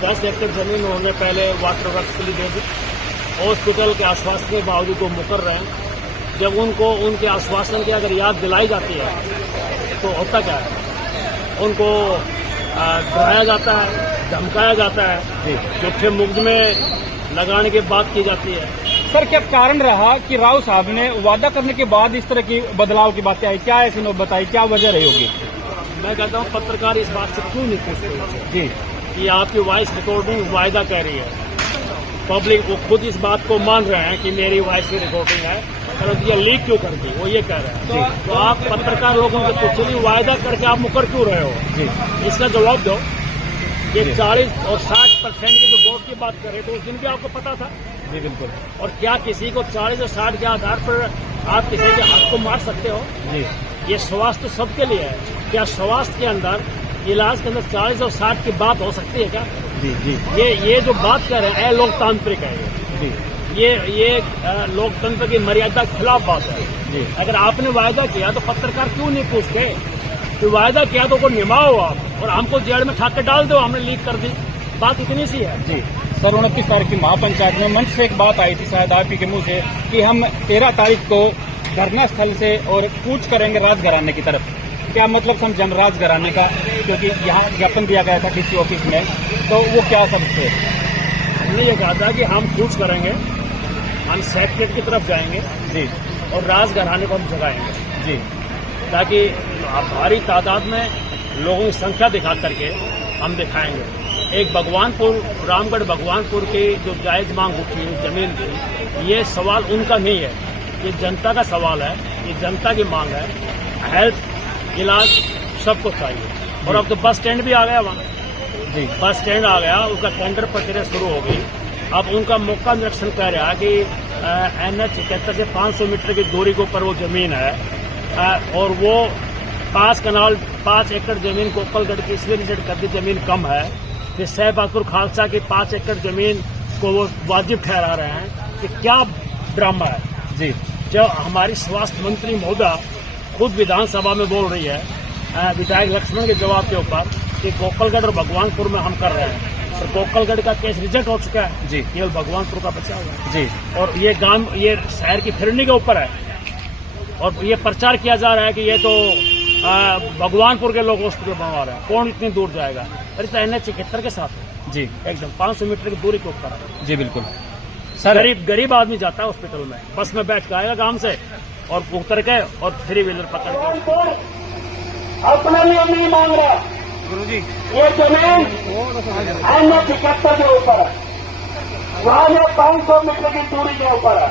10 एकड़ जमीन उन्होंने पहले वाटर वर्क्स के लिए दे दी। हॉस्पिटल के आश्वासन के बावजूद वो मुकर रहे हैं। जब उनको उनके आश्वासन की अगर याद दिलाई जाती है तो होता क्या है, उनको डराया जाता है, धमकाया जाता है, झूठे मुकदमे लगाने की बात की जाती है। सर, क्या कारण रहा कि राव साहब ने वादा करने के बाद इस तरह की बदलाव की बातें आई? क्या ऐसी नोट बताई, क्या वजह रही होगी? मैं कहता हूँ पत्रकार इस बात से क्यों नहीं पूछते जी कि आपकी वॉइस रिकॉर्डिंग वायदा कह रही है। पब्लिक वो खुद इस बात को मान रहे हैं कि मेरी वॉइस की रिकॉर्डिंग है, परंतु ये लीक क्यों कर दी, वो ये कह रहे हैं। तो आप पत्रकार लोगों से पूछिए, वायदा करके आप मुकर क्यों रहे हो? जी इसका जवाब दो। ये 40 और 60% की जो वोट की बात करें तो उस दिन भी आपको पता था। जी बिल्कुल। और क्या किसी को 40 और 60 के आधार पर आप किसी के हाथ को मार सकते हो? जी ये स्वास्थ्य तो सबके लिए है। क्या स्वास्थ्य के अंदर, इलाज के अंदर 40 और 60 की बात हो सकती है क्या? जी जी ये जो बात कर रहे हैं लोकतांत्रिक है। जी ये लोकतंत्र की मर्यादा के खिलाफ बात है। जी अगर आपने वायदा किया तो पत्रकार क्यों नहीं पूछते कि वायदा किया तो वो निभाओ आप, और हमको जेल में ठाक के डाल दो, हमने लीक कर दी। बात इतनी सी है। जी सर, 29 तारीख की महापंचायत में मंच से एक बात आई थी शायद आप ही के मुंह से कि हम 13 तारीख को धरना स्थल से और कूच करेंगे राजघराने की तरफ। क्या मतलब समझे हम राजघराने का? क्योंकि यहाँ ज्ञापन दिया गया था डीसी ऑफिस में, तो वो क्या सब थे? हमने ये कहा था कि हम कूच करेंगे, हम सेक्रेट की तरफ जाएंगे जी और राजघराने को हम जगाएंगे, जी ताकि भारी तादाद में लोगों की संख्या दिखा करके हम दिखाएंगे। एक भगवानपुर, रामगढ़ भगवानपुर की जो जायज मांग उठी जमीन की, ये सवाल उनका नहीं है, ये जनता का सवाल है, ये जनता की मांग है। हेल्थ, इलाज सबको चाहिए। और अब तो बस स्टैंड भी आ गया वहाँ। जी बस स्टैंड आ गया, उसका टेंडर प्रक्रिया शुरू हो गई। अब उनका मौका निरीक्षण कह रहा है कि NH 71 से 500 मीटर की दूरी के ऊपर वो जमीन है, और वो 5 एकड़ जमीन कोकलगढ़ की इसलिए रिजेक्ट कर दी, जमीन कम है। फिर शहबाजपुर खालसा की 5 एकड़ जमीन को वो वाजिब ठहरा रहे हैं। कि क्या ड्रामा है? जी जब हमारी स्वास्थ्य मंत्री महोदया खुद विधानसभा में बोल रही है विधायक लक्ष्मण के जवाब के ऊपर कि कोकलगढ़ और भगवानपुर में हम कर रहे हैं, और कोकलगढ़ का केस रिजेक्ट हो चुका है जी, केवल भगवानपुर का बचा हुआ है। जी और ये गांव, ये शहर की फिरनी के ऊपर है, और ये प्रचार किया जा रहा है कि ये तो भगवानपुर के लोग हॉस्पिटल बनवा रहे हैं, कौन इतनी दूर जाएगा? अरे तो NH 71 के साथ है जी एकदम 500 मीटर की दूरी के ऊपर है। जी बिल्कुल सर। गरीब आदमी जाता है हॉस्पिटल में, बस में बैठ के आएगा गांव से और उतर के और 3 व्हीलर पकड़ के। अपने लिए नहीं मांग रहा गुरुजी, ये जमीन NH 71 के ऊपर है, वहां में 500 मीटर की दूरी के ऊपर है।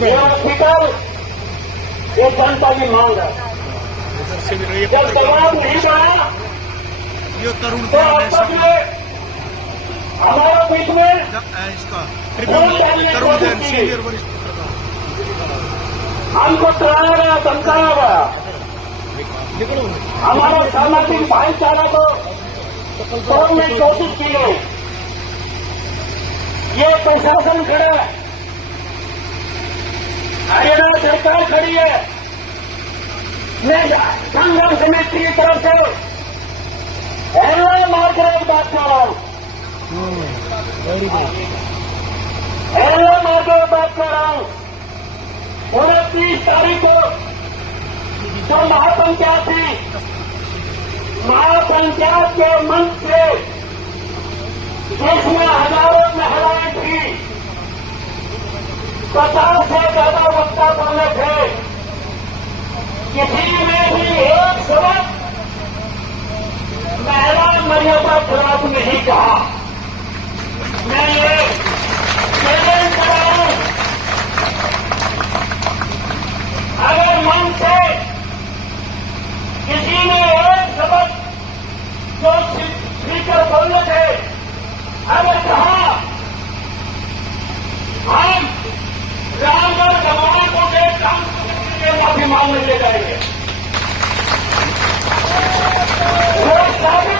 ये हॉस्पिटल, ये जनता की मांग है। जब जवाब नहीं बना तो अब तक में हमारे बीच में हमको डराया गया, धमकाया गया। हमारे सामाजिक भाईचारा को तोड़ने की कोशिश की गई। ये प्रशासन खड़ा है, हरियाणा सरकार खड़ी है। मैं संघर्ष समिति की तरफ से मार्केट बात कर रहा हूं, मार्केट बात कर रहा हूं। 29 तारीख को जो महापंचायत थी, महापंचायत के मंच से जिसमें हजारों महिलाएं थी, 50 से ज्यादा वक्ता बोले थे, किसी ने भी एक शब्द महिला मर्यादा खिलाफ नहीं कहा। मैं ये चैलेंज कर रहा हूं, अगर मन से किसी ने एक शब्द जो स्पीकर बोलने थे, अगर कहा हम रामगढ़ जमाने को काम माफी मांगने ले जाएंगे, वो साबित